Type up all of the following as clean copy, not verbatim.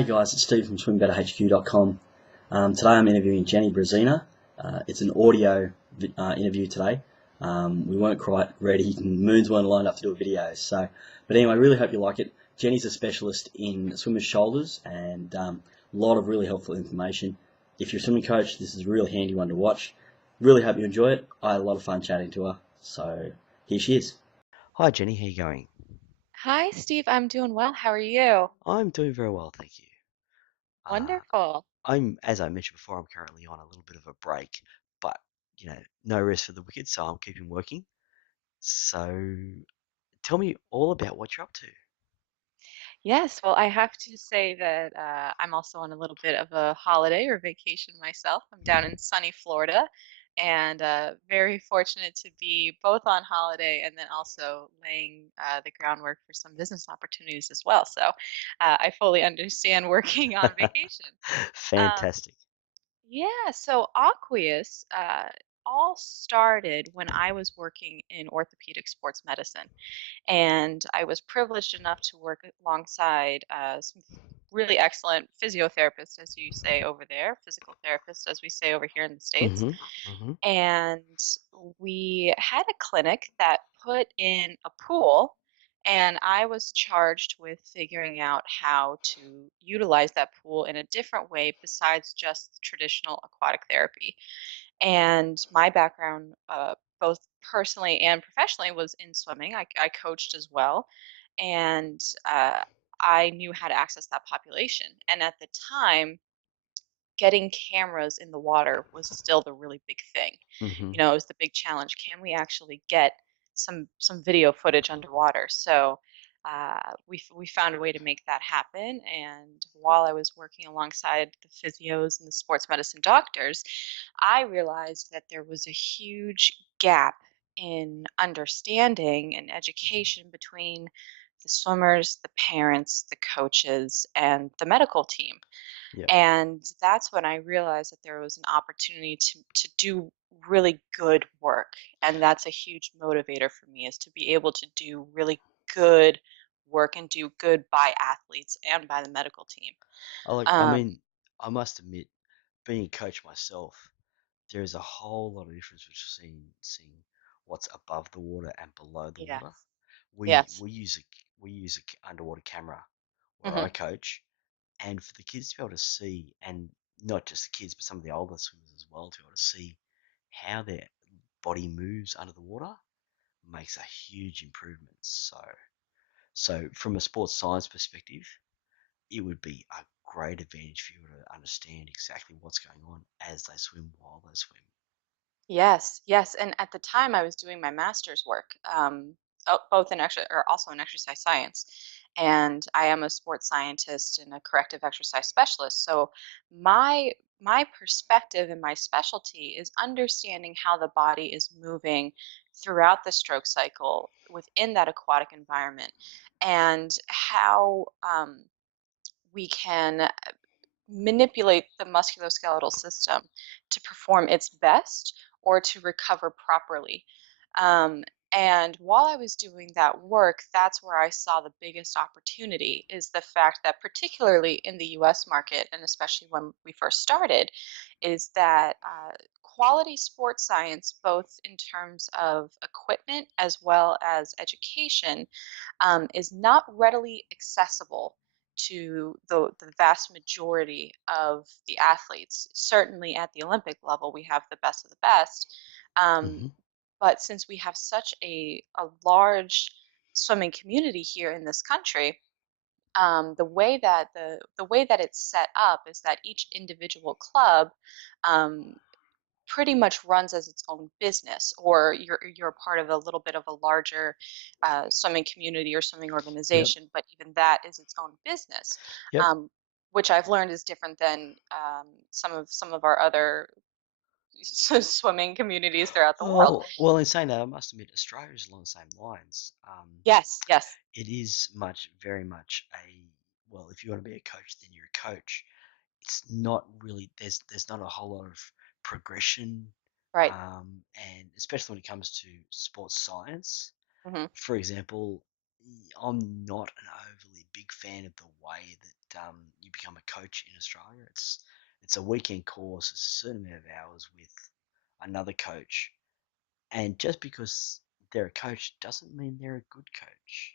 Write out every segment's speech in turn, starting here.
Hey guys, it's Steve from SwimBetterHQ.com. Today I'm interviewing Jenni Brozena. It's an audio interview today. We weren't quite ready, and moons weren't lined up to do a video. But anyway, I really hope you like it. Jenni's a specialist in swimmers' shoulders and a lot of really helpful information. If you're a swimming coach, this is a really handy one to watch. Really hope you enjoy it. I had a lot of fun chatting to her. So here she is. Hi Jenni, how you going? Hi, Steve. I'm doing well. How are you? I'm doing very well, thank you. Uh, Wonderful. as I mentioned before, I'm currently on a little bit of a break, but no rest for the wicked, so I'm keeping working. So tell me all about what you're up to. Yes, well, I have to say that I'm also on a little bit of a holiday or vacation myself. I'm down in sunny Florida and very fortunate to be both on holiday and then also laying the groundwork for some business opportunities as well. So I fully understand working on vacation. Um, Fantastic. Yeah, so Aqueous all started when I was working in orthopedic sports medicine. And I was privileged enough to work alongside some really excellent physiotherapists, as you say over there, physical therapists, as we say over here in the States. Mhm. Mhm. And we had a clinic that put in a pool, and I was charged with figuring out how to utilize that pool in a different way besides just traditional aquatic therapy. And my background, both personally and professionally, was in swimming. I coached as well, and I knew how to access that population. And at the time, getting cameras in the water was still the really big thing. Mhm. It was the big challenge. Can we actually get some video footage underwater? So we found a way to make that happen. And while I was working alongside the physios and the sports medicine doctors, I realized that there was a huge gap in understanding and education between the swimmers, the parents, the coaches, and the medical team. Yep. And that's when I realized that there was an opportunity to do really good work. And that's a huge motivator for me, is to be able to do really good work and do good by athletes and by the medical team. I Um, mean, I must admit, being a coach myself, there is a whole lot of difference between seeing what's above the water and below the yes, water. We yes. we use a underwater camera where Hmm. I coach, and for the kids to be able to see, and not just the kids, but some of the older swimmers as well, to be able to see how their body moves under the water makes a huge improvement. So from a sports science perspective, it would be a great advantage for you to understand exactly what's going on as they swim while they swim. Yes, yes. And at the time, I was doing my master's work, both in or also in exercise science, and I am a sports scientist and a corrective exercise specialist. So my perspective and my specialty is understanding how the body is moving throughout the stroke cycle within that aquatic environment, and how we can manipulate the musculoskeletal system to perform its best or to recover properly. Um, and while I was doing that work, that's where I saw the biggest opportunity, is the fact that particularly in the US market, and especially when we first started, is that quality sports science, both in terms of equipment as well as education, is not readily accessible to the vast majority of the athletes. Certainly at the Olympic level, we have the best of the best. Um, Hmm. but since we have such a large swimming community here in this country, the way that it's set up is that each individual club um, pretty much runs as its own business, or you're a part of a little bit of a larger swimming community or swimming Yep. organization, but even that is its own business, Yep. um, which I've learned is different than some of our other swimming communities throughout the world. Well, in saying that, I must admit Australia is along the same lines. Yes, yes, It is very much a, well, if you want to be a coach, then you're a coach. It's not really, there's not a whole lot of progression, right. and especially when it comes to sports science. Hmm. For example, I'm not an overly big fan of the way that you become a coach in Australia. It's a weekend course. It's a certain amount of hours with another coach, and just because they're a coach doesn't mean they're a good coach.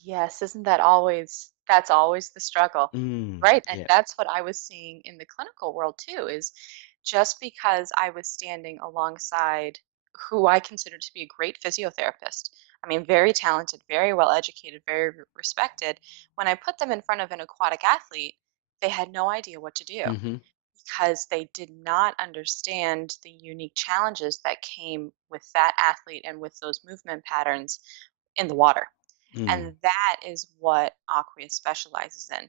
Yes, isn't that always that's always the struggle, right? And Yeah. that's what I was seeing in the clinical world too, is just because I was standing alongside who I consider to be a great physiotherapist. I mean, very talented, very well educated, very respected. When I put them in front of an aquatic athlete, they had no idea what to do Mm-hmm. because they did not understand the unique challenges that came with that athlete and with those movement patterns in the water. Mm. And that is what Aquia specializes in.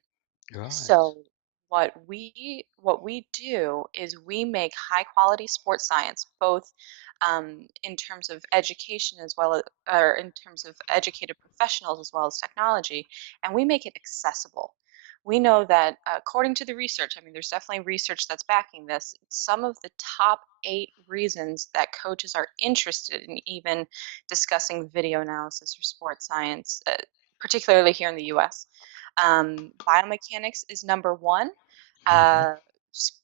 Right. So what we do is we make high quality sports science, both in terms of education as well as, or in terms of educated professionals as well as technology, and we make it accessible. We know that according to the research, I mean, there's definitely research that's backing this. Some of the top 8 reasons that coaches are interested in even discussing video analysis or sports science, particularly here in the U.S. Biomechanics is number one, Mm-hmm. uh,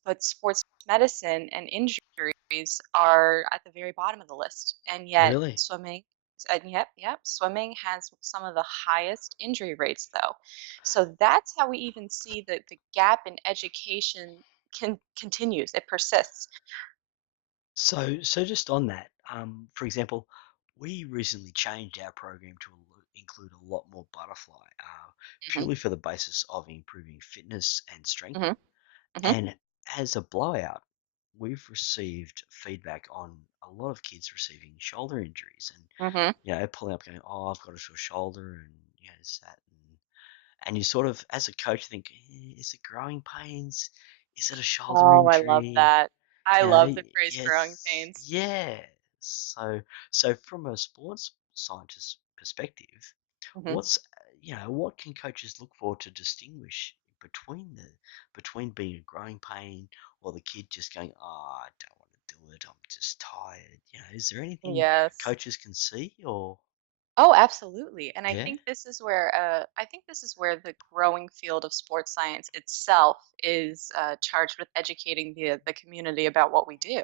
but sports medicine and injuries are at the very bottom of the list. And yet, Really? swimming has some of the highest injury rates, though. So that's how we even see that the gap in education continues, it persists. So just on that, for example, we recently changed our program to include a lot more butterfly, Hmm. purely for the basis of improving fitness and strength. Hmm. Hmm. And as a blowout, we've received feedback on a lot of kids receiving shoulder injuries and, Hmm. pulling up going, oh, I've got a sore shoulder and, is that. And you sort of, as a coach, think, is it growing pains? Is it a shoulder Oh, I love injury? that. I You know, love the phrase growing yes, pains. yeah. So from a sports scientist perspective, Hmm. what's what can coaches look for to distinguish between being a growing pain or the kid just going, oh, I don't want to do it, I'm just tired. Is there anything Yes. coaches can see or Oh, absolutely. And yeah? I think this is where the growing field of sports science itself is charged with educating the community about what we do.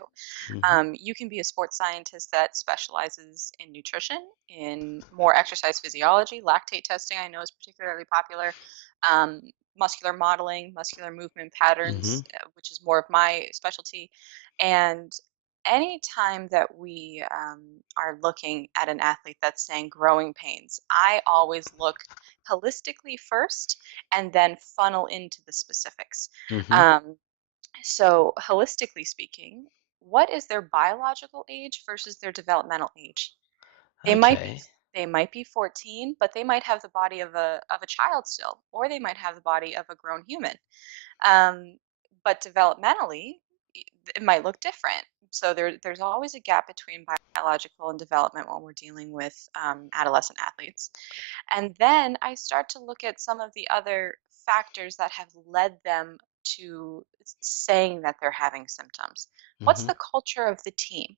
Mhm. You can be a sports scientist that specializes in nutrition, in more exercise physiology, lactate testing, I know is particularly popular, um, muscular modeling, muscular movement patterns, Mhm. which is more of my specialty. And anytime that we are looking at an athlete that's saying growing pains, I always look holistically first and then funnel into the specifics. Mhm. Um, so, holistically speaking, what is their biological age versus their developmental age? They might be Okay. they might be 14, but they might have the body of a child still, or they might have the body of a grown human. Um, but developmentally, it might look different. So there's always a gap between biological and development when we're dealing with adolescent athletes. And then I start to look at some of the other factors that have led them to saying that they're having symptoms. What's Mhm. the culture of the team?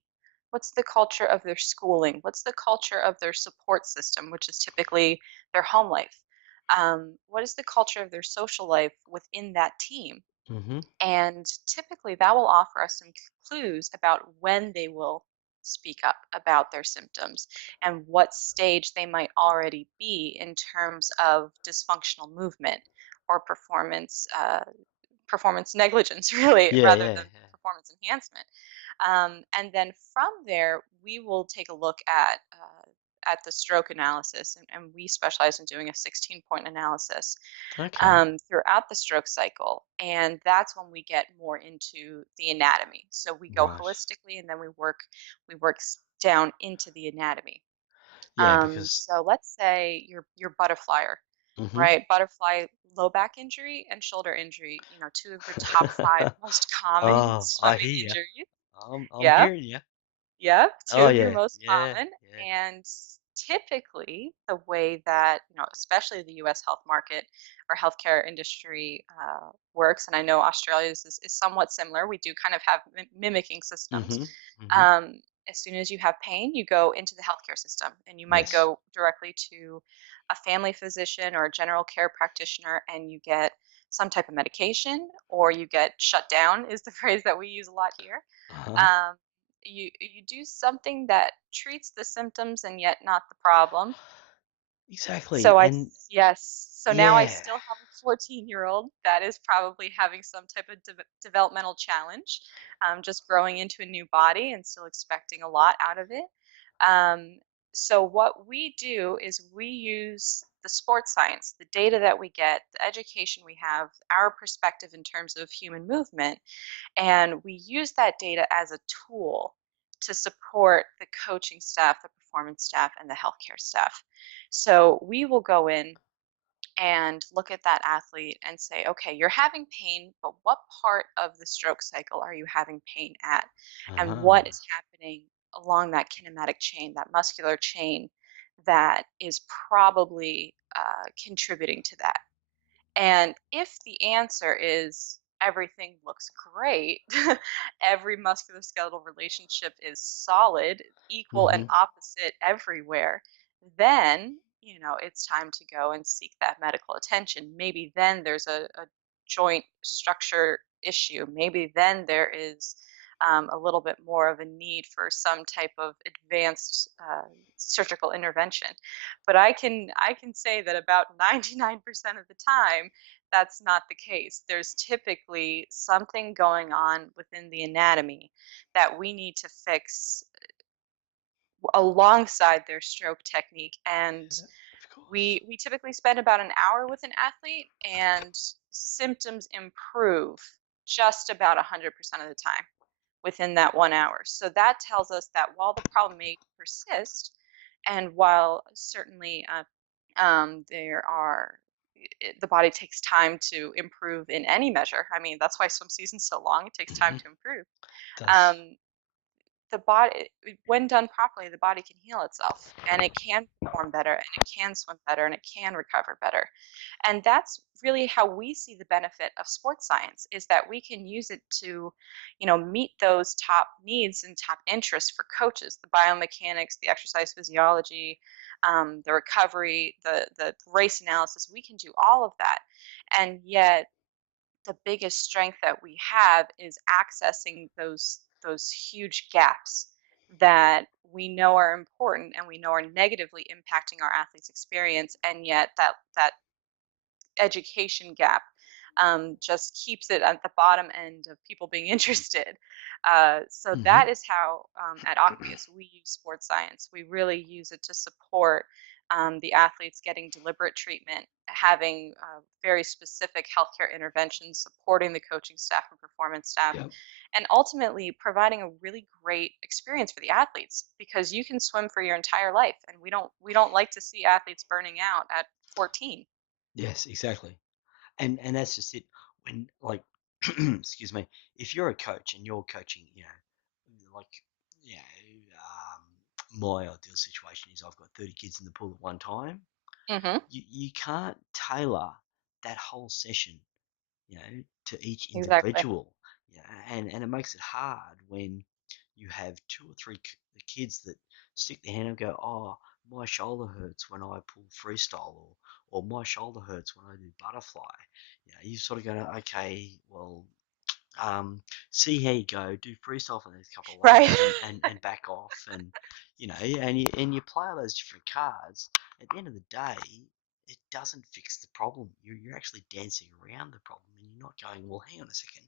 What's the culture of their schooling? What's the culture of their support system, which is typically their home life? What is the culture of their social life within that team? Mhm. And typically that will offer us some clues about when they will speak up about their symptoms and what stage they might already be in terms of dysfunctional movement or performance negligence, really, Yeah, rather yeah, than yeah. performance enhancement. And then from there, we will take a look at the stroke analysis, and we specialize in doing a 16-point analysis Okay. throughout the stroke cycle. And that's when we get more into the anatomy. So we go Right. holistically, and then we work down into the anatomy. Yeah, because So let's say you're butterflyer, mhm. right? Butterfly low back injury and shoulder injury. Two of your top 5 most common Oh, I swimming hear you. injuries. I'm Yeah. hearing you. Yep, two Oh of your yeah, most yeah, common. yeah. And typically, the way that, especially the US health market or healthcare industry works, and I know Australia's is somewhat similar, we do kind of have mimicking systems. Mhm. Mhm. Um, as soon as you have pain, you go into the healthcare system and you might Yes. go directly to a family physician or a general care practitioner and you get some type of medication, or you get shut down, is the phrase that we use a lot here. Uh-huh. Um, you do something that treats the symptoms and yet not the problem. Exactly. So And yes. So now I yeah. still have a 14-year-old that is probably having some type of developmental challenge, just growing into a new body and still expecting a lot out of it. Um, so what we do is we use the sports science, the data that we get, the education we have, our perspective in terms of human movement, and we use that data as a tool to support the coaching staff, the performance staff, and the healthcare staff. So we will go in and look at that athlete and say, okay, you're having pain, but what part of the stroke cycle are you having pain at? And what Uh-huh. is happening along that kinematic chain, that muscular chain, that is probably contributing to that? And if the answer is everything looks great, every musculoskeletal relationship is solid, equal and Mm-hmm. opposite everywhere, then, it's time to go and seek that medical attention. Maybe then there's a joint structure issue. Maybe then there is a little bit more of a need for some type of advanced surgical intervention. But I can say that about 99% of the time, that's not the case. There's typically something going on within the anatomy that we need to fix alongside their stroke technique. And Yeah, of course. we typically spend about an hour with an athlete, and symptoms improve just about 100% of the time within that 1 hour. So that tells us that while the problem may persist, and while certainly there are the body takes time to improve in any measure. I mean, that's why swim season's so long. It takes time Mm-hmm. to improve. Does. Um, the body, when done properly, the body can heal itself, and it can perform better, and it can swim better, and it can recover better. And that's really how we see the benefit of sports science, is that we can use it to, meet those top needs and top interests for coaches: the biomechanics, the exercise physiology, the recovery, the race analysis. We can do all of that, and yet the biggest strength that we have is accessing those huge gaps that we know are important and we know are negatively impacting our athletes' experience, and yet that education gap just keeps it at the bottom end of people being interested. So Mm-hmm. that is how, at Aqueous, we use sports science. We really use it to support the athletes getting deliberate treatment, having very specific healthcare interventions, supporting the coaching staff and performance staff, Yep. and ultimately providing a really great experience for the athletes, because you can swim for your entire life, and we don't like to see athletes burning out at 14. Yes, exactly. And that's just it. When like excuse me, if you're a coach and you're coaching, like my ideal situation is I've got 30 kids in the pool at one time. Hmm. You can't tailor that whole session, to each Exactly. individual. And it makes it hard when you have two or three kids that stick their hand and go, oh, my shoulder hurts when I pull freestyle, or my shoulder hurts when I do butterfly. You sort of go, okay, well, um, see how you go, do freestyle for the next couple of Right. laps, and back off, and you play all those different cards. At the end of the day, it doesn't fix the problem. You're actually dancing around the problem, and you're not going, well, hang on a second,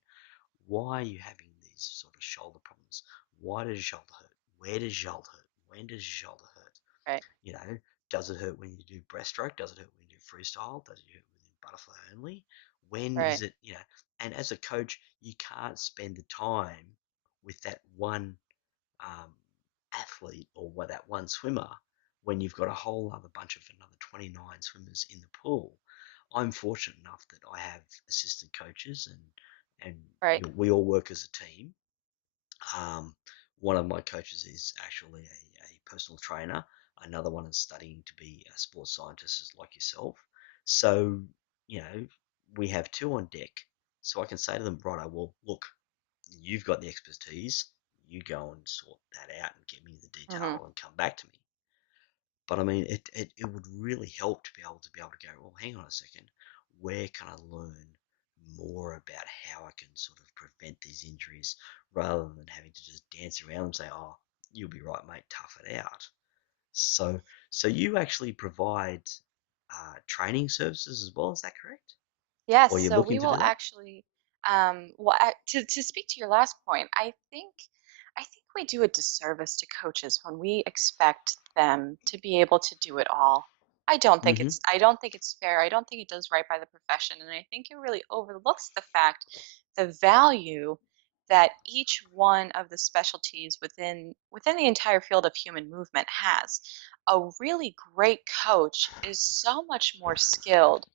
why are you having these sort of shoulder problems? Why does your shoulder hurt? Where does your shoulder hurt? When does your shoulder hurt? Right. You know, does it hurt when you do breaststroke? Does it hurt when you do freestyle? Does it hurt when you do butterfly only? When Right. is it, and as a coach, you can't spend the time with that one um, athlete or that one swimmer when you've got a whole other bunch of another 29 swimmers in the pool. I'm fortunate enough that I have assistant coaches, and Right. we all work as a team. Um, one of my coaches is actually a personal trainer. Another one is studying to be a sports scientist, like yourself. So, you know, we have two on deck. So I can say to them, righto, well, look, you've got the expertise. You go and sort that out and get me the Hmm. detail and come back to me. But I mean, it would really help to be able to go, well, hang on a second, where can I learn more about how I can sort of prevent these injuries rather than having to just dance around and say, "Oh, you'll be right, mate. Tough it out." So, so you actually provide training services as well. Is that correct? Yes, Or you're so looking we to will do that? actually, to speak to your last point, I think we do a disservice to coaches when we expect them to be able to do it all. Mm-hmm. I don't think it's fair. I don't think it does right by the profession, and I think it really overlooks the fact, the value that each one of the specialties within the entire field of human movement has. A really great coach is so much more skilled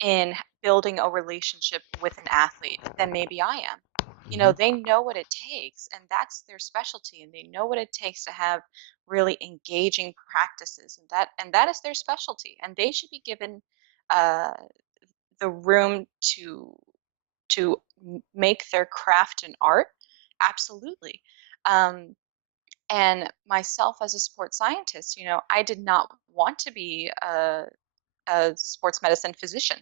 in building a relationship with an athlete than maybe I am. You know, Mm-hmm. they know what it takes, and that's their specialty, and they know what it takes to have really engaging practices, and that is their specialty, and they should be given uh, the room to make their craft an art. Absolutely. Um, and myself as a sports scientist, you know, I did not want to be a sports medicine physician,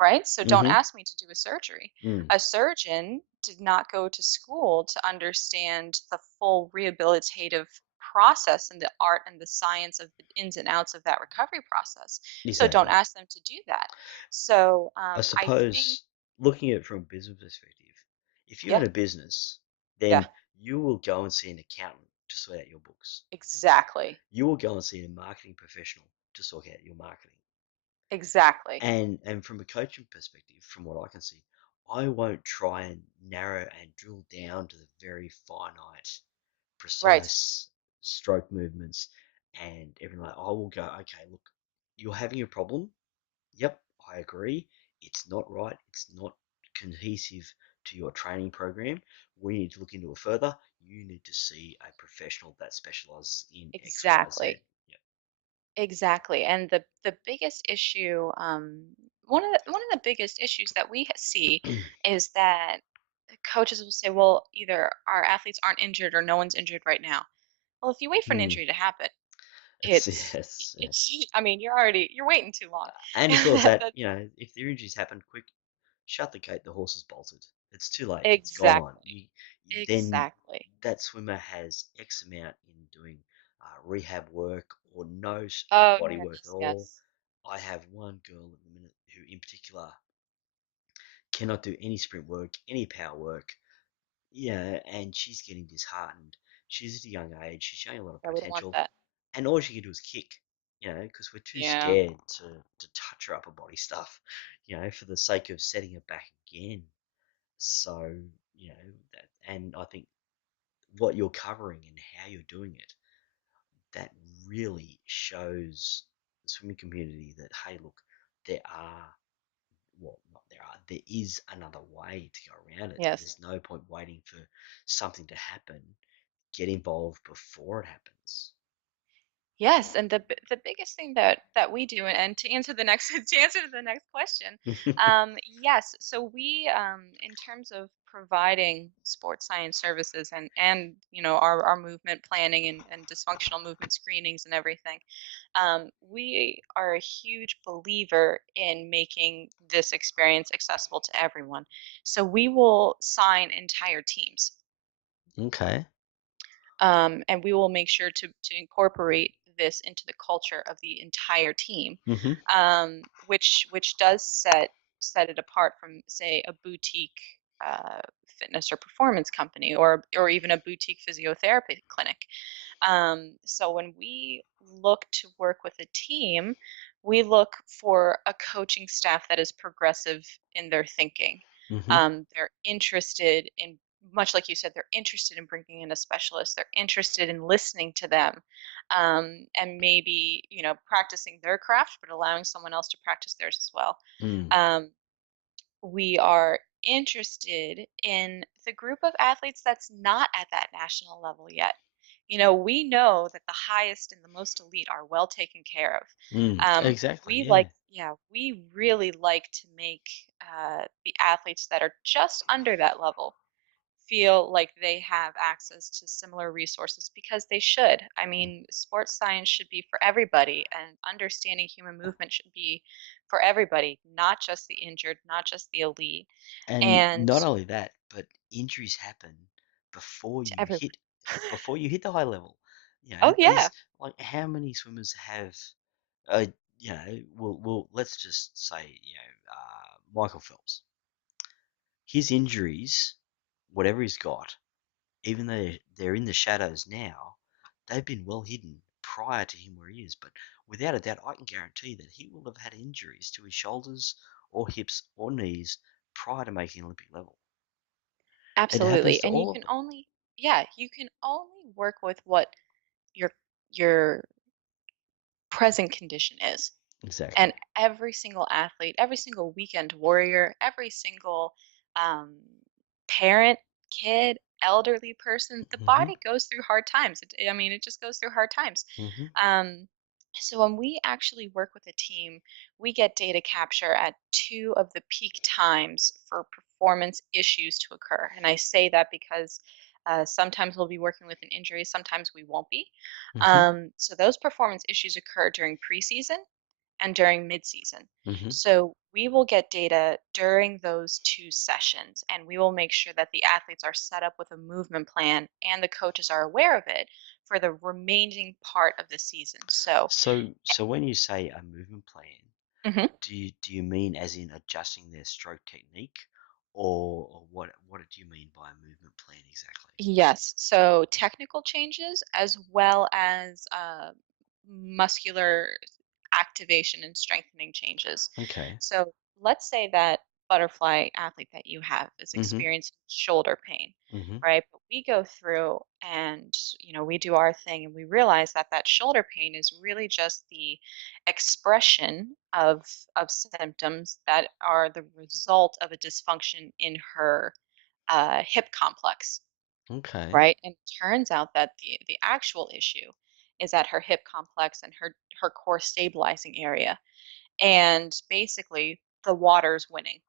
right? So don't Mm-hmm. ask me to do a surgery. Mm. A surgeon did not go to school to understand the full rehabilitative process and the art and the science of the ins and outs of that recovery process. So don't Exactly. ask them to do that. So I I think, suppose looking at it from a business perspective, if you yeah, own a business, yeah, then you will go and see an accountant to sort out your books. exactly, You will go and see a marketing professional to sort out your marketing. exactly, And from a coaching perspective, from what I can see, I won't try and narrow and drill down to the very finite, right, precise stroke movements and everything like. I will go, okay, look, you're having a problem. Yep, I agree. It's not right. It's not cohesive to your training program. We need to look into it further. You need to see a professional that specializes in X, Y, Z. exactly. Yep. Exactly, and the biggest issue, one of the biggest issues that we see is that coaches will say, "Well, either our athletes aren't injured or no one's injured right now." Well, if you wait for an Hmm. injury to happen, It's it's yes, it's. yes. I mean, you're waiting too long. And as well as that, That's if the injuries happen quick, shut the gate. The horse is bolted. It's too late. It's gone. exactly, You then exactly. that swimmer has X amount in doing rehab work or no Oh my body work at goodness, all. yes. I have one girl at the minute who, in particular, cannot do any sprint work, any power work. Yeah, and she's getting disheartened. She's at a young age. She's showing a lot of Yeah, we don't want potential, that. and all she can do is kick. Because we're too Yeah. scared to touch her upper body stuff. For the sake of setting her back again. So and I think what you're covering and how you're doing it, that really shows the swimming community that hey, look, there are well, not there are, there is another way to go around it. Yes. There's no point waiting for something to happen. Get involved before it happens. Yes, and the biggest thing that we do, and to answer the next to answer the next question, yes. So we, in terms of providing sports science services and you know our movement planning and dysfunctional movement screenings and everything, we are a huge believer in making this experience accessible to everyone. So we will sign entire teams, Okay. and we will make sure to incorporate this into the culture of the entire team, Mm-hmm. which does set it apart from, say, a boutique fitness or performance company, or even a boutique physiotherapy clinic. So when we look to work with a team, we look for a coaching staff that is progressive in their thinking. Mm-hmm. They're interested in, much like you said, they're interested in bringing in a specialist. They're interested in listening to them, and maybe practicing their craft, but allowing someone else to practice theirs as well. Mm. Um, we are interested in the group of athletes that's not at that national level yet. We know that the highest and the most elite are well taken care of. Mm. Exactly. We Yeah. like, yeah, we really like to make the athletes that are just under that level feel like they have access to similar resources, because they should. I mean, sports science should be for everybody, and understanding human movement should be for everybody, not just the injured, not just the elite, And and not only that, but injuries happen before to you everybody. hit the high level. Oh yeah, There's like how many swimmers have we'll let's just say, Michael Phelps. His injuries, whatever he's got, even though they're in the shadows now, they've been well hidden prior to him where he is. But without a doubt, I can guarantee that he will have had injuries to his shoulders or hips or knees prior to making Olympic level. It happens absolutely. to And you all of can them. only, yeah, you can only work with what your your present condition is. Exactly. And every single athlete, every single weekend warrior, every single um, parent, kid, elderly person, the Mhm. body goes through hard times. I mean, it just goes through hard times. Mhm. Um, so when we actually work with a team, we get data capture at two of the peak times for performance issues to occur. And I say that because sometimes we'll be working with an injury, sometimes we won't be. Mhm. So those performance issues occur during preseason and during midseason. Mhm. So we will get data during those two sessions, and we will make sure that the athletes are set up with a movement plan and the coaches are aware of it for the remaining part of the season. So, So when you say a movement plan, mhm. do you mean as in adjusting their stroke technique, or what do you mean by a movement plan exactly? Yes. So technical changes as well as muscular activation and strengthening changes. Okay. So let's say that butterfly athlete that you have is Mhm. experiencing shoulder pain, Mhm. right? But we go through and we do our thing and we realize that that shoulder pain is really just the expression of symptoms that are the result of a dysfunction in her hip complex, Okay. right? And it turns out that the actual issue is at her hip complex and her core stabilizing area. And basically the water's winning,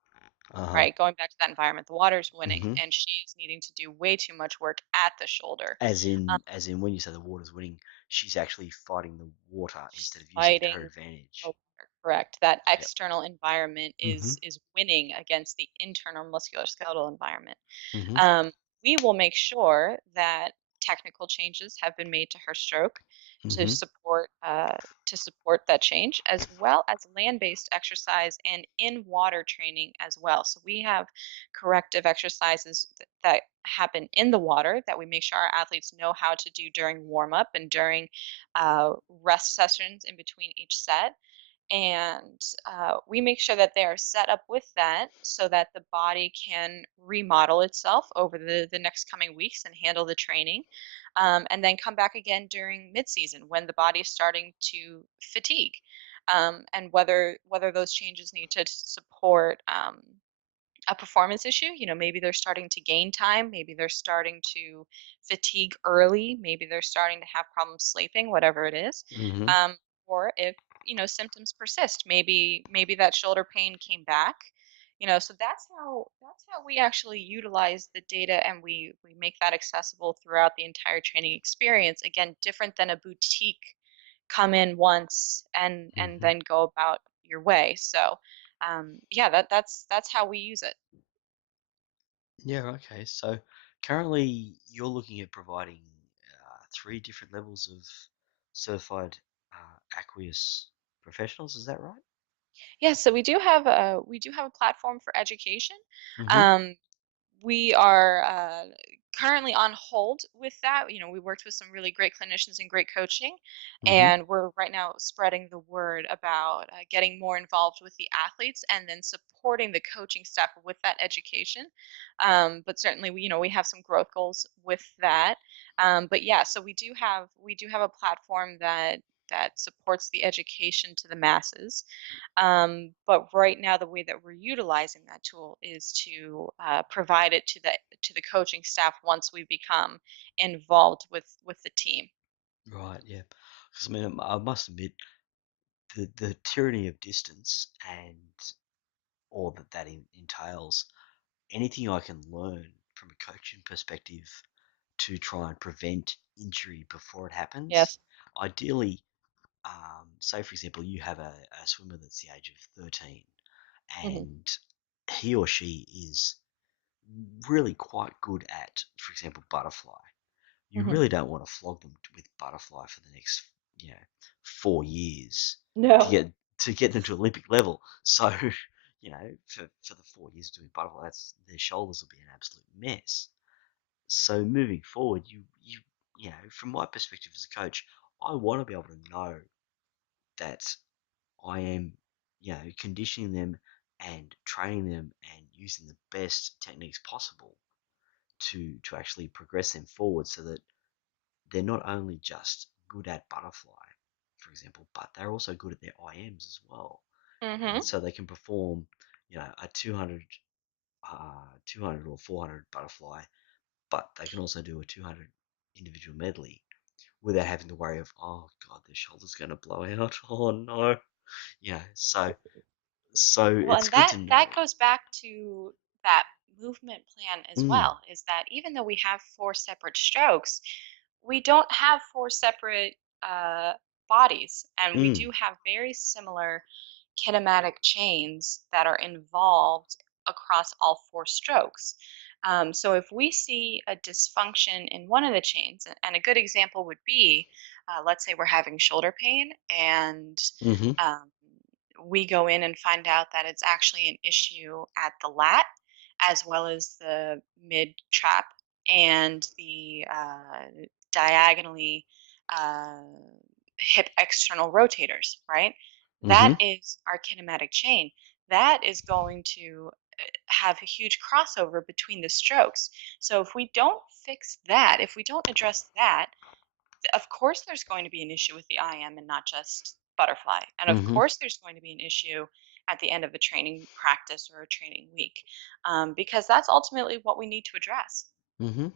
Uh-huh. right? Going back to that environment, the water's winning Mhm. and she's needing to do way too much work at the shoulder. As in when you say the water's winning, she's actually fighting the water She's instead of using it to her fighting the advantage. water, correct. That Yep. external environment Mhm. is winning against the internal musculoskeletal environment. Mhm. Um, we will make sure that technical changes have been made to her stroke to Mhm. support that change, as well as land-based exercise and in-water training as well. So we have corrective exercises that happen in the water that we make sure our athletes know how to do during warm-up and during rest sessions in between each set, and we make sure that they are set up with that so that the body can remodel itself over the next coming weeks and handle the training, and then come back again during midseason when the body is starting to fatigue, and whether those changes need to support a performance issue. Maybe they're starting to gain time, maybe they're starting to fatigue early, maybe they're starting to have problems sleeping, whatever it is. Mhm. Um, or if symptoms persist, maybe that shoulder pain came back. So that's how we actually utilize the data, and we make that accessible throughout the entire training experience. Again, different than a boutique come in once and Mhm. then go about your way. So yeah, that's how we use it. Yeah. Okay. So currently, you're looking at providing three different levels of certified aqueous professionals. Is that right? Yeah, so we do have a platform for education. Mhm. Um, we are currently on hold with that. We worked with some really great clinicians and great coaching, Mhm. and we're right now spreading the word about getting more involved with the athletes and then supporting the coaching staff with that education. But certainly, we have some growth goals with that. But yeah, so we do have a platform that supports the education to the masses. But right now, the way that we're utilizing that tool is to provide it to the coaching staff once we become involved with the team. Right. Yeah. Because I mean, I must admit, the tyranny of distance and all that entails, anything I can learn from a coaching perspective to try and prevent injury before it happens. Yes. Ideally, say, for example, you have a swimmer that's the age of 13 Hmm. and he or she is really quite good at, for example, butterfly. You Hmm. really don't want to flog them with butterfly for the next, you know, 4 years to No. get them to Olympic level. So, for the 4 years doing butterfly, their shoulders will be an absolute mess. So moving forward, from my perspective as a coach, I want to be able to know that I am, conditioning them and training them and using the best techniques possible to actually progress them forward so that they're not only just good at butterfly, for example, but they're also good at their IMs as well. And Hmm. so they can perform, a 200 or 400 butterfly, but they can also do a 200 individual medley without having to worry of, oh God, their shoulder's going to blow out. Oh no. So Well, it's and good that to know. that goes back to that movement plan as Mm, well, is that even though we have four separate strokes, we don't have four separate uh, bodies, and we mm, do have very similar kinematic chains that are involved across all four strokes. So if we see a dysfunction in one of the chains, and a good example would be, let's say we're having shoulder pain, and mm-hmm, um, we go in and find out that it's actually an issue at the lat as well as the mid trap and the diagonally uh, hip external rotators, right? mm-hmm, That is our kinematic chain. That is going to have a huge crossover between the strokes. So if we don't fix that, if we don't address that, of course there's going to be an issue with the IM and not just butterfly. And of mm-hmm, course there's going to be an issue at the end of a training practice or a training week, because that's ultimately what we need to address. mm-hmm.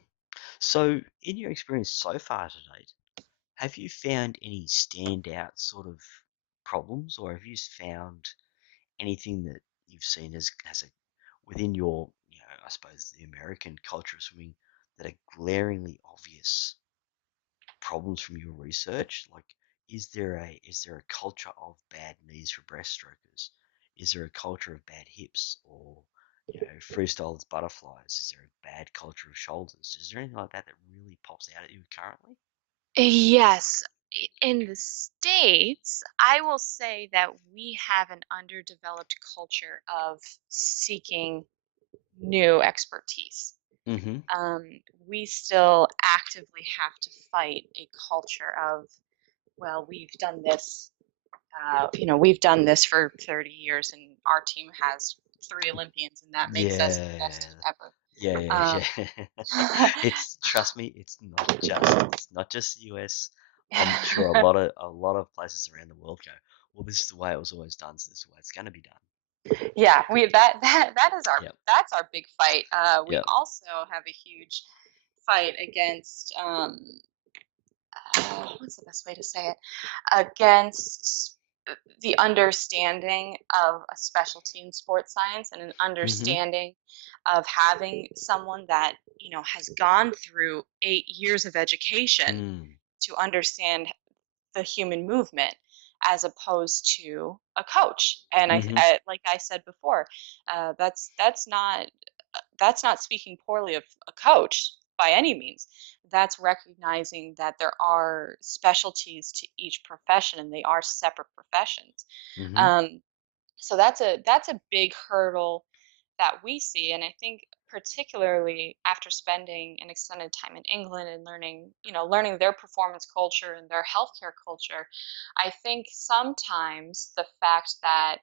So in your experience so far to date, have you found any standout sort of problems, or have you found anything that you've seen as a within your, I suppose the American culture of swimming that are glaringly obvious problems from your research? Like, is there a culture of bad knees for breaststrokers? Is there a culture of bad hips, or freestylers, butterflies? Is there a bad culture of shoulders? Is there anything like that that really pops out at you currently? Yes. In the States, I will say that we have an underdeveloped culture of seeking new expertise. Mm-hmm. Um, we still actively have to fight a culture of, well, we've done this for 30 years, and our team has three Olympians, and that makes us the best Yeah, team ever. yeah, Um, yeah, yeah. It's trust me, it's not just the US. I'm sure a lot of places around the world go, well, this is the way it was always done, so this is the way it's going to be done. yeah, that's our big fight. We Yep. also have a huge fight against what's the best way to say it? Against the understanding of a specialty in sports science and an Mhm. understanding of having someone that has gone through 8 years of education Mm. to understand the human movement as opposed to a coach. And Mhm. like I said before, that's not speaking poorly of a coach by any means. That's recognizing that there are specialties to each profession and they are separate professions. Mhm. Um, so that's a big hurdle that we see, and I think particularly after spending an extended time in England and learning their performance culture and their healthcare culture, I think sometimes the fact that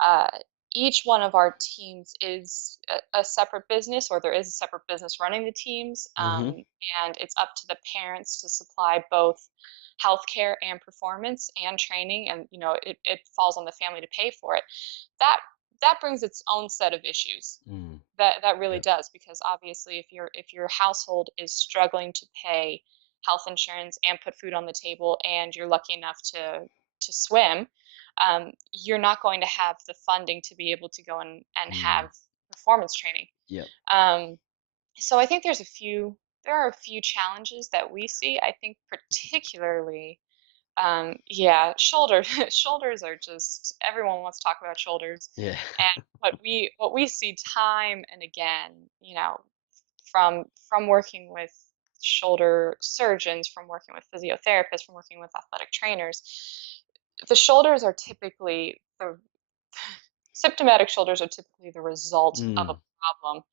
uh, each one of our teams is a separate business, or there is a separate business running the teams, Mhm. and it's up to the parents to supply both healthcare and performance and training, and it falls on the family to pay for it. That that brings its own set of issues. Mm. That really Yep. does, because obviously if your household is struggling to pay health insurance and put food on the table, and you're lucky enough to swim, you're not going to have the funding to be able to go and Mm. have performance training. Yep. um, so I think there are a few challenges that we see. I think particularly Yeah, shoulders. Shoulders are just everyone wants to talk about shoulders, Yeah. and what we see time and again, from working with shoulder surgeons, from working with physiotherapists, from working with athletic trainers, the shoulders are typically the symptomatic shoulders are typically the result of a Mm. problem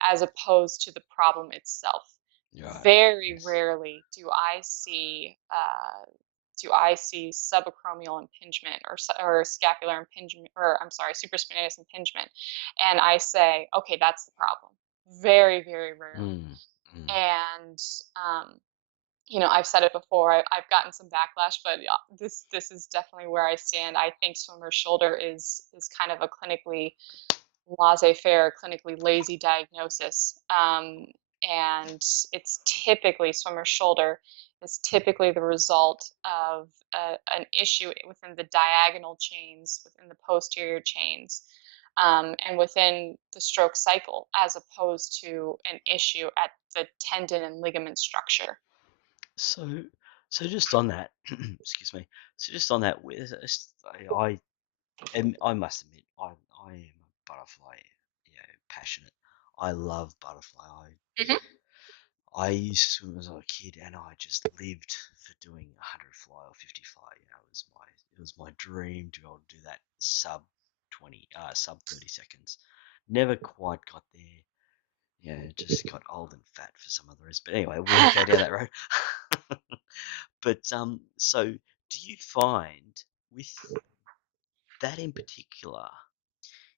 as opposed to the problem itself. Right. Very Yes. rarely do I see subacromial impingement or scapular impingement, or I'm sorry, supraspinatus impingement, and I say, okay, that's the problem. Very, very rarely. Mm. Mm. And I've said it before. I've gotten some backlash, but yeah, this is definitely where I stand. I think swimmer's shoulder is kind of a clinically laissez-faire, clinically lazy diagnosis. And it's typically swimmer's shoulder is typically the result of an issue within the diagonal chains, within the posterior chains, and within the stroke cycle, as opposed to an issue at the tendon and ligament structure. So, so just on that, excuse me. So just on that, I I must admit, I am a butterfly, passionate. I love butterfly. Hmm. I used to swim as a kid, and I just lived for doing 100 fly or 50 fly. It was my dream to be able to do that sub 30 seconds. Never quite got there. Just got old and fat for some other reason. But anyway, we won't go down that road. But so do you find with that in particular,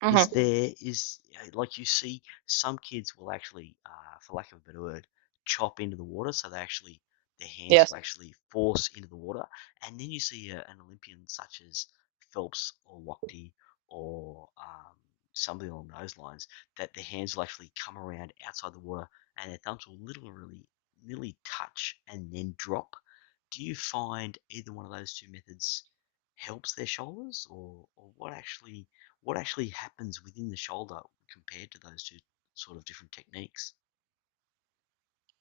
is Hmm. there is like you see some kids will actually, for lack of a better word, chop into the water, so their hands will Yes. actually force into the water, and then you see an Olympian such as Phelps or Lochte or somebody along those lines, that their hands will actually come around outside the water and their thumbs will literally nearly touch and then drop. Do you find either one of those two methods helps their shoulders, or what actually happens within the shoulder compared to those two sort of different techniques?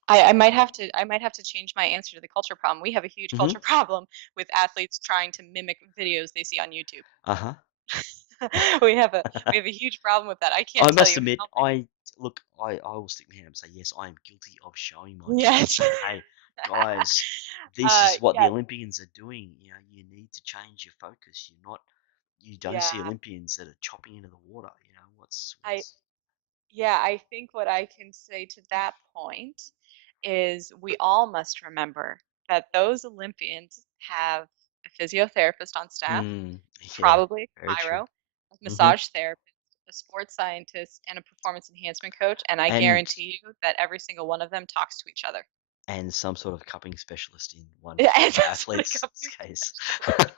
I might have to change my answer to the culture problem. We have a huge Mm-hmm. culture problem with athletes trying to mimic videos they see on YouTube. Uh-huh. We have a huge problem with that. I I can't tell must you admit, how I will stick my hand up and say yes, I am guilty of showing my many. kids Yes. that, hey, guys, this is what the Yes. Olympians are doing. You need to change your focus. You don't see Yeah. Olympians that are chopping into the water. I What's yeah, I think what I can say to that point is we all must remember that those Olympians have a physiotherapist on staff, mm, yeah, probably a very true. chiro, a Mm-hmm. massage therapist, a sports scientist, and a performance enhancement coach, and I And guarantee you that every single one of them talks to each other. and some sort of cupping specialist in one Yeah, and particular that's what a athlete's cupping case. specialist.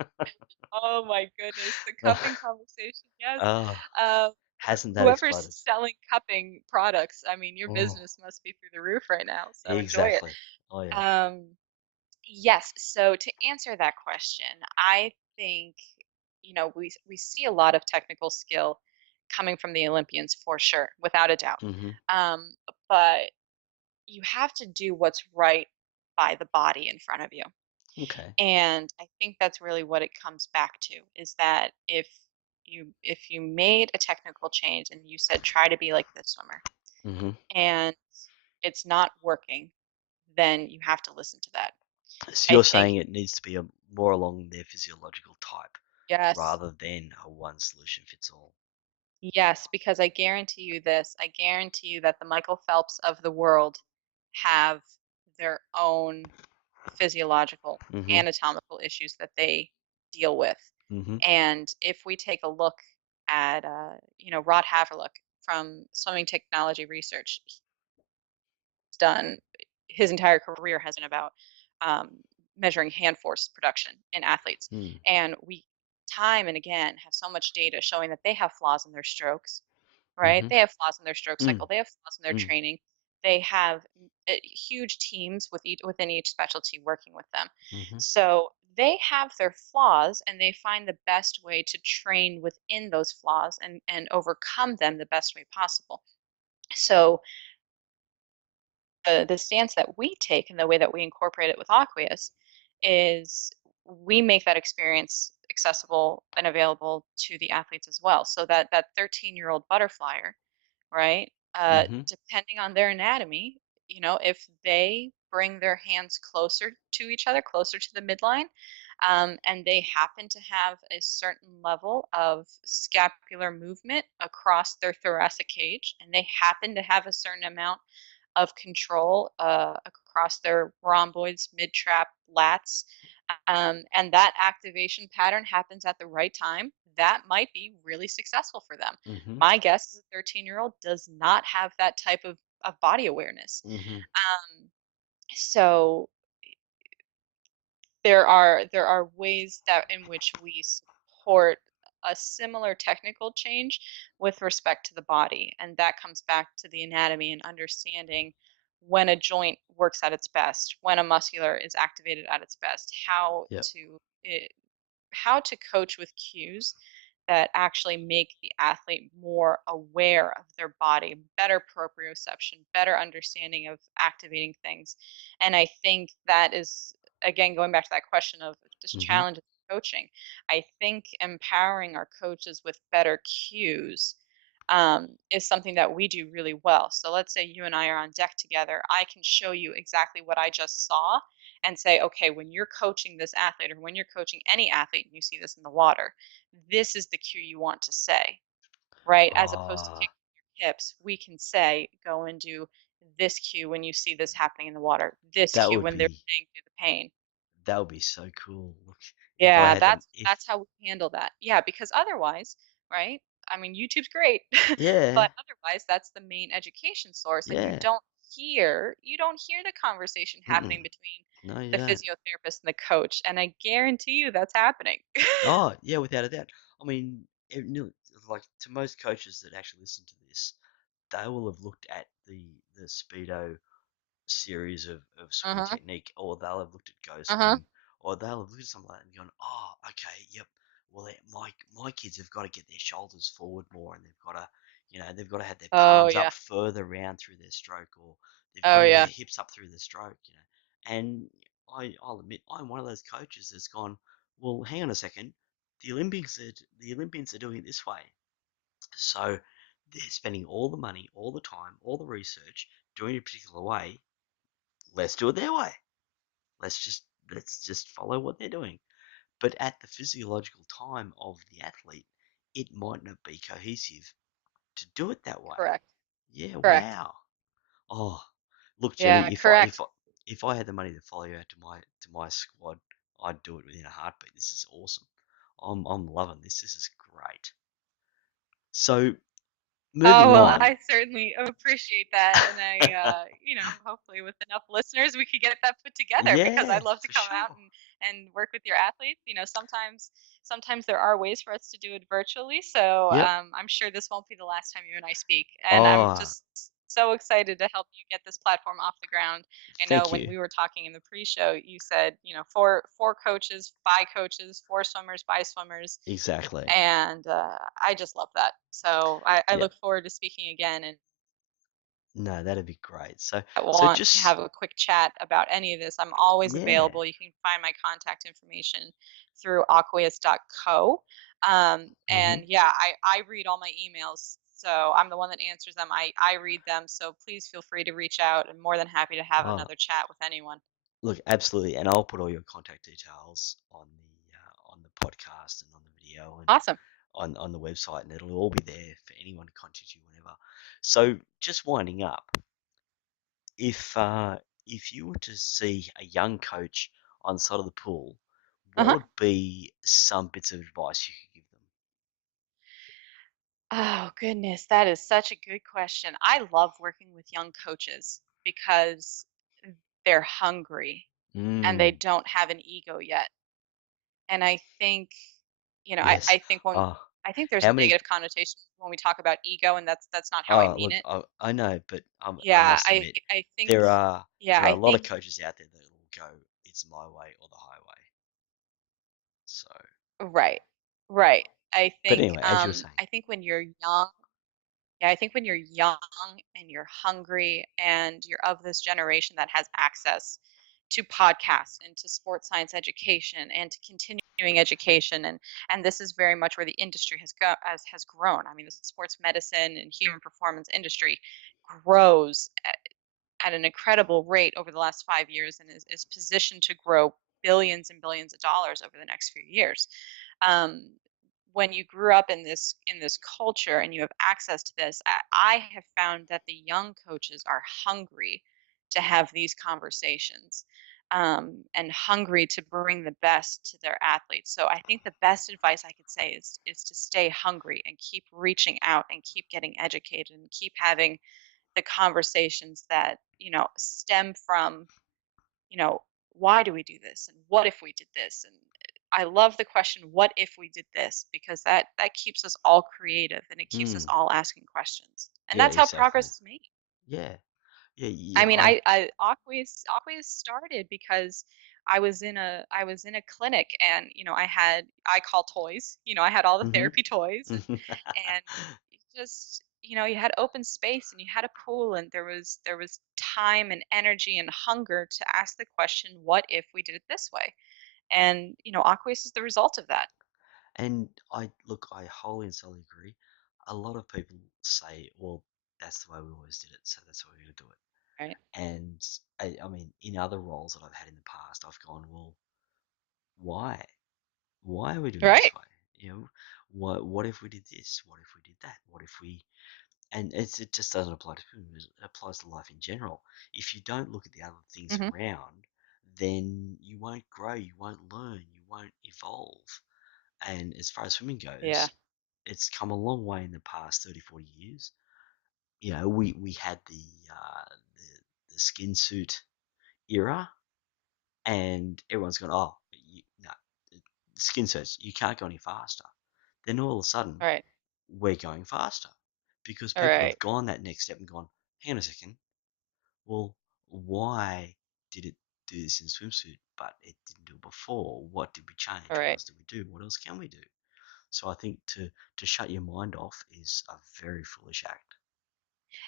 Oh my goodness, the cupping conversation. Yes. Oh, Um, hasn't that Whoever's exploded? selling cupping products, I mean, your Oh, business must be through the roof right now, so enjoy it. exactly. Oh yeah. Um, yes, so to answer that question, I think, we see a lot of technical skill coming from the Olympians for sure, without a doubt. Mm-hmm. Um, but you have to do what's right by the body in front of you. Okay. And I think that's really what it comes back to, is that if you made a technical change and you said try to be like this swimmer Mm-hmm. and it's not working, then you have to listen to that. So I you're think saying it needs to be more along their physiological type yes. rather than a one solution fits all. Yes, because I guarantee you this. I guarantee you that the Michael Phelps of the world have their own physiological, Mm-hmm. anatomical issues that they deal with. Mm-hmm. And if we take a look at, Rod Haverlock from Swimming Technology Research, done his entire career has been about um, measuring hand force production in athletes. Mm. And we, time and again, have so much data showing that they have flaws in their strokes, right? Mm-hmm. They have flaws in their stroke Mm. cycle. They have flaws in their Mm. training. They have huge teams within each specialty working with them. Mm-hmm. So they have their flaws and they find the best way to train within those flaws and overcome them the best way possible. So the stance that we take and the way that we incorporate it with Aqueous is we make that experience accessible and available to the athletes as well. So that 13-year-old butterflyer, right? Mm-hmm. Depending on their anatomy, if they bring their hands closer to each other, closer to the midline, and they happen to have a certain level of scapular movement across their thoracic cage, and they happen to have a certain amount of control across their rhomboids, mid-trap, lats, and that activation pattern happens at the right time, that might be really successful for them. Mm-hmm. My guess is a 13-year-old does not have that type of body awareness. Mm-hmm. So there are ways that in which we support a similar technical change with respect to the body, and that comes back to the anatomy and understanding when a joint works at its best, when a muscular is activated at its best, Yep. how to coach with cues that actually make the athlete more aware of their body, better proprioception, better understanding of activating things. And I think that is, again, going back to that question of just Mm-hmm. challenges in coaching, I think empowering our coaches with better cues is something that we do really well. So let's say you and I are on deck together. I can show you exactly what I just saw and say, okay, when you're coaching this athlete or when you're coaching any athlete and you see this in the water, this is the cue you want to say, right? As opposed to Ah, kicking your hips, we can say, go and do this cue when you see this happening in the water, this that cue would when they're be saying through the pain. that would be so cool. Look, if I Yeah, had them, that's how we handle that. Yeah, because otherwise, right? I mean, YouTube's great, yeah, but otherwise that's the main education source and yeah. you don't hear the conversation Mm-mm. happening between No, you the don't. physiotherapist and the coach, and I guarantee you that's happening. Oh, yeah, without a doubt. I mean, like to most coaches that actually listen to this, they will have looked at the Speedo series of swimming Uh-huh. technique, or they'll have looked at Go Uh-huh. Swim, or they'll have looked at something like that and gone, oh, okay, yep. Well, my kids have got to get their shoulders forward more, and they've got to have their Oh palms yeah. up further round through their stroke, or they've got Oh to get their yeah. hips up through their stroke. And I'll admit, I'm one of those coaches that's gone, well, hang on a second, the Olympians are doing it this way, so they're spending all the money, all the time, all the research doing it a particular way. Let's do it their way. Let's just follow what they're doing. But at the physiological time of the athlete, it might not be cohesive to do it that way. Correct. Yeah, Correct. wow. Oh, look, Jenny, Yeah, correct. if I had the money to follow you out to my squad, I'd do it within a heartbeat. This is awesome. I'm loving this. This is great. So Oh, moving well, on. I certainly appreciate that. And hopefully with enough listeners, we could get that put together because Yeah, I'd love to for come out sure. and work with your athletes. Sometimes there are ways for us to do it virtually. So Yep. I'm sure this won't be the last time you and I speak. And I'm Oh, just so excited to help you get this platform off the ground. I know thank when you. we were talking in the pre-show, you said, four coaches, bi coaches, four swimmers, bi swimmers, Exactly. and I just love that. So I Yep. look forward to speaking again and No, that'd be great. So want to just have a quick chat about any of this. I'm always yeah. available. You can find my contact information through aqueous.co. Hmm. And yeah, I read all my emails. So I'm the one that answers them. I read them. So please feel free to reach out. I'm more than happy to have Oh, another chat with anyone. look, absolutely, and I'll put all your contact details on the podcast and on the video and Awesome. on the website, and it'll all be there for anyone to contact you whenever. So just winding up, if if you were to see a young coach on the side of the pool, what Uh-huh. would be some bits of advice you could give Oh, goodness. That is such a good question. I love working with young coaches because they're hungry and they them? don't have an ego yet. And I think, Yes. Oh, I think there's how a many? negative connotation when we talk about ego, and that's not how I Oh, mean look, it. I know, but I Yeah, must admit, I think, there are yeah, there are I a lot of think, coaches out there that will go, "It's my way or the highway." So, right, right. but anyway, as you were saying, I think when you're young, yeah, I think when you're young and you're hungry and you're of this generation that has access, to podcasts and to sports science education and to continuing education, and this is very much where the industry has grown. I mean, the sports medicine and human performance industry grows at an incredible rate over the last 5 years, and is positioned to grow billions and billions of dollars over the next few years. Um, when you grew up in this culture and you have access to this, I have found that the young coaches are hungry to have these conversations, and hungry to bring the best to their athletes. So I think the best advice I could say is to stay hungry and keep reaching out and keep getting educated and keep having the conversations that stem from, why do we do this, and what if we did this. And I love the question, what if we did this, because that keeps us all creative and it keeps us Mm. all asking questions, and Yeah, that's how progress exactly. is made. Yeah. Yeah, I yeah. mean, I always started because I was in a clinic, and I call toys. I had all the Mhm. therapy toys, and it just you had open space and you had a pool, and there was time and energy and hunger to ask the question, what if we did it this way? And Aqueous is the result of that. And I wholly and solely agree. A lot of people say, well, that's the way we always did it, so that's the way we're going to do Right. it. And I mean, in other roles that I've had in the past, I've gone, well, why? Why are we doing it this Right. way? What if we did this? What if we did that? What if we and it just doesn't apply to swimming, it applies to life in general. If you don't look at the other things Hmm. around, then you won't grow, you won't learn, you won't evolve. And as far as swimming Yeah. goes, it's come a long way in the past 30, 40 years. We had the skin suit era, and everyone's gone, oh, no, skin suits, you can't go any faster. Then all of a sudden, All right. we're going faster because All people right. have gone that next step and gone, hang on a second, well, why did it do this in swimsuit, but it didn't do it before? What did we change? All What right. else did we do? What else can we do? So I think to shut your mind off is a very foolish act.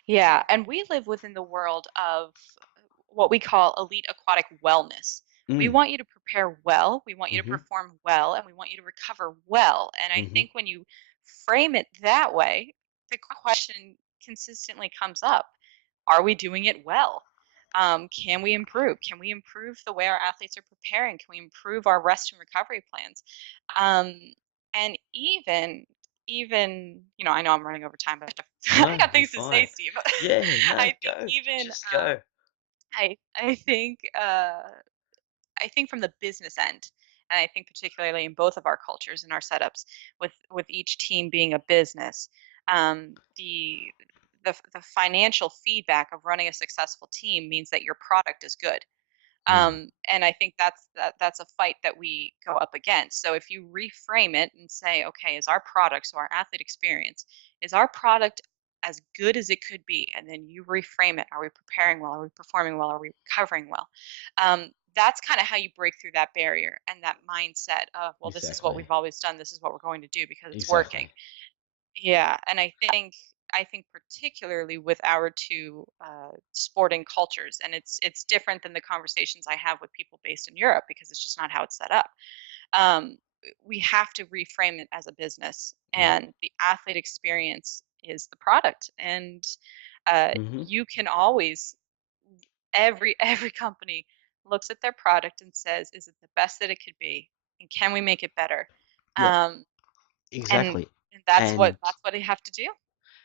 Yeah, and we live within the world of what we call elite aquatic wellness. We Mm. want you to prepare well, we want you to Mhm. perform well, and we want you to recover well. And I Mhm. think when you frame it that way, the question consistently comes up, are we doing it well? Can we improve? Can we improve the way our athletes are preparing? Can we improve our rest and recovery plans? Um, and even I know I'm running over time, but I No, got you're things to say, fine. Steve. Yeah. No, I think go. even Just go. I think I think from the business end, and I think particularly in both of our cultures and our setups, with each team being a business, the financial feedback of running a successful team means that your product is good. Mm. And I think that's a fight that we go up against. So if you reframe it and say, okay, is our product, so our athlete experience, is our product as good as it could be? And then you reframe it. Are we preparing well? Are we performing well? Are we recovering well? That's kind of how you break through that barrier and that mindset of, well, this is what Exactly. we've always done. This is what we're going to do because it's working. Exactly. Yeah, and I think particularly with our two sporting cultures, and it's different than the conversations I have with people based in Europe because it's just not how it's set up. Um, we have to reframe it as a business, Yep. and the athlete experience is the product, and Mhm. you can always every company looks at their product and says, is it the best that it could be, and can we make it better? Yep. Um, and Exactly. and that's what And they have to do.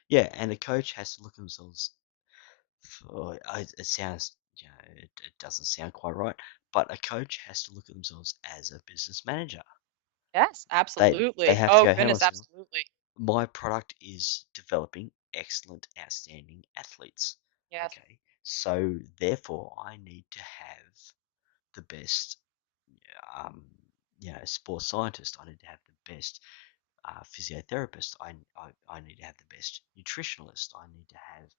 yeah, and the coach has to look at themselves. It sounds, it doesn't sound quite right, but a coach has to look at themselves as a business manager. Yes, They absolutely. have to Oh go, hang on a goodness, second, absolutely. my product is developing excellent, outstanding athletes. Yes. Okay, so therefore I need to have the best, um, sports scientist. I need to have the best physiotherapist. I need to have the best nutritionalist. I need to have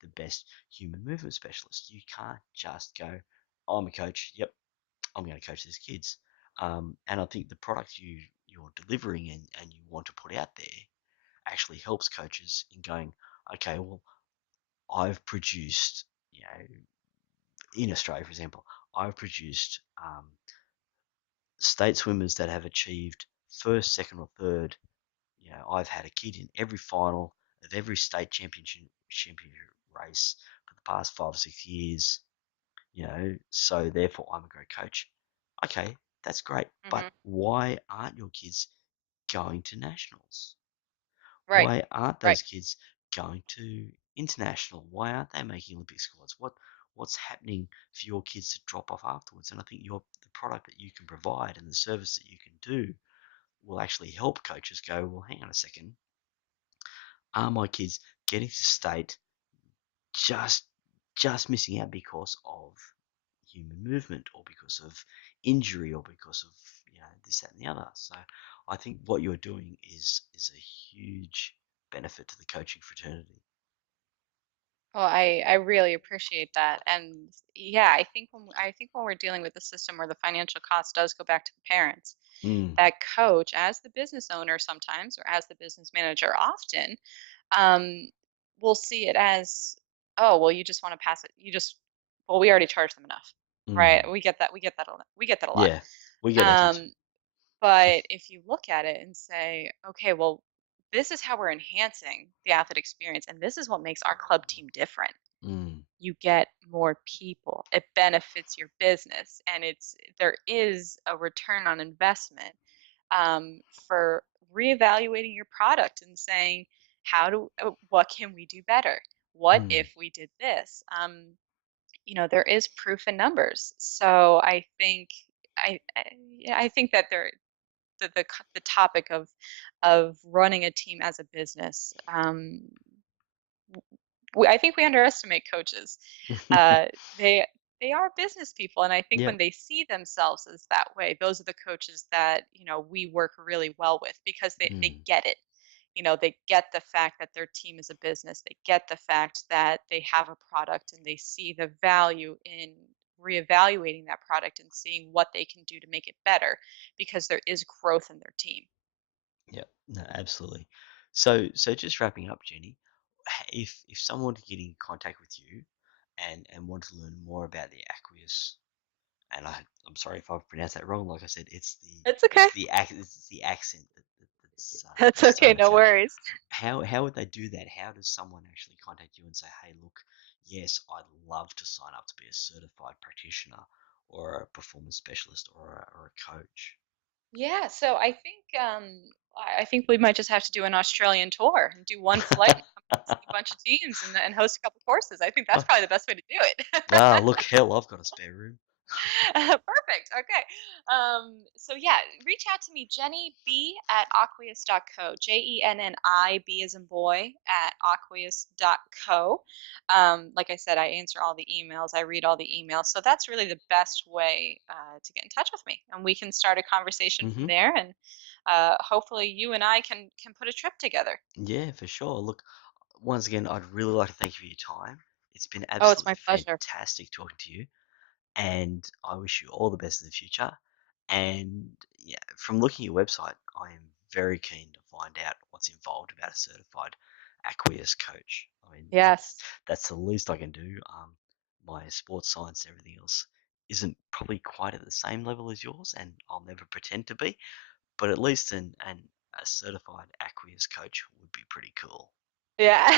the best human movement specialist. You can't just go, I'm a coach. Yep, I'm going to coach these kids. And I think the product you're delivering and you want to put out there actually helps coaches in going, okay, well, I've produced, in Australia, for example, I've produced state swimmers that have achieved first, second, or third. I've had a kid in every final of every state championship race for the past 5 or 6 years. So therefore I'm a great coach. Okay, that's great, but Hmm. why aren't your kids going to nationals? Right. Why aren't Right. those kids going to international? Why aren't they making Olympic squads? What's happening for your kids to drop off afterwards? And I think the product that you can provide and the service that you can do will actually help coaches go, well, hang on a second, are my kids getting to state just just missing out because of human movement or because of injury or because of this, that, and the other? So I think what you're doing is a huge benefit to the coaching fraternity. Well, I really appreciate that. And yeah, I think when we're dealing with a system where the financial cost does go back to the parents, Mm, that coach, as the business owner sometimes, or as the business manager often, um, will see it as, oh, well, you just want to pass it. Well, we already charged them enough, right? mm. We get that a lot. Yeah, we get that too. Um, but if you look at it and say, okay, well, this is how we're enhancing the athlete experience, and this is what makes our club team different. Mm, You get more people. It benefits your business, and there is a return on investment for reevaluating your product and saying, what can we do better? What mm, if we did this? There is proof in numbers. So I yeah, I think that the topic of running a team as a business, I think we underestimate coaches. Uh, they they are business people, and I think yep. when they see themselves as that way, those are the coaches that we work really well with because they Mm, get it. They get the fact that their team is a business. They get the fact that they have a product, and they see the value in reevaluating that product and seeing what they can do to make it better because there is growth in their team. yep. No, absolutely. So just wrapping up, Jenny, if someone wanted to get in contact with you and want to learn more about the Aqueous, and I'm sorry if I've pronounced that wrong. Like I said, It's okay. it's the accent that's That's just okay. thrown No us out. worries. How would they do that? How does someone actually contact you and say, hey, look, yes, I'd love to sign up to be a certified practitioner or a performance specialist or a coach? Yeah, so I think we might just have to do an Australian tour and do one flight and come out and see a bunch of teams and host a couple courses. I think that's Oh, probably the best way to do it. look, hell, I've got a spare room. Perfect. Okay. So yeah, reach out to me, Jenny B at aqueous.co. JENNI, as in boy, at aqueous.co. Like I said, I answer all the emails, I read all the emails. So that's really the best way to get in touch with me. And we can start a conversation from Hmm. there. And hopefully you and I can put a trip together. Yeah, for sure. Look, once again, I'd really like to thank you for your time. It's been Oh, it's my absolutely pleasure. fantastic talking to you, and I wish you all the best in the future. And yeah, from looking at your website, I am very keen to find out what's involved about a certified Aqueous coach. I mean, Yes. that's the least I can do. My sports science and everything else isn't probably quite at the same level as yours, and I'll never pretend to be. But at least a certified Aqueous coach would be pretty cool. Yeah.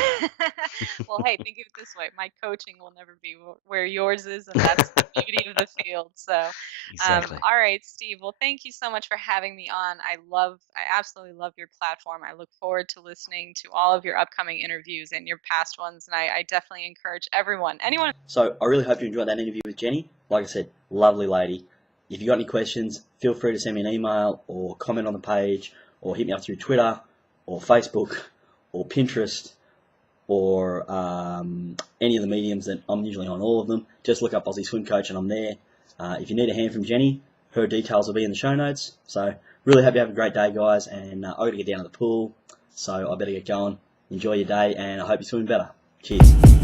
Well, hey, think of it this way. My coaching will never be where yours is, and that's the beauty of the field. So, Exactly. all right, Steve. Well, thank you so much for having me on. I absolutely love your platform. I look forward to listening to all of your upcoming interviews and your past ones. And I definitely encourage anyone. So I really hope you enjoyed that interview with Jenny. Like I said, lovely lady. If you got any questions, feel free to send me an email or comment on the page or hit me up through Twitter or Facebook or Pinterest or any of the mediums that I'm usually on, all of them. Just look up Aussie Swim Coach and I'm there. If you need a hand from Jenny, her details will be in the show notes. So really hope you have a great day, guys. And I got to get down to the pool, so I better get going. Enjoy your day, and I hope you're swimming better. Cheers.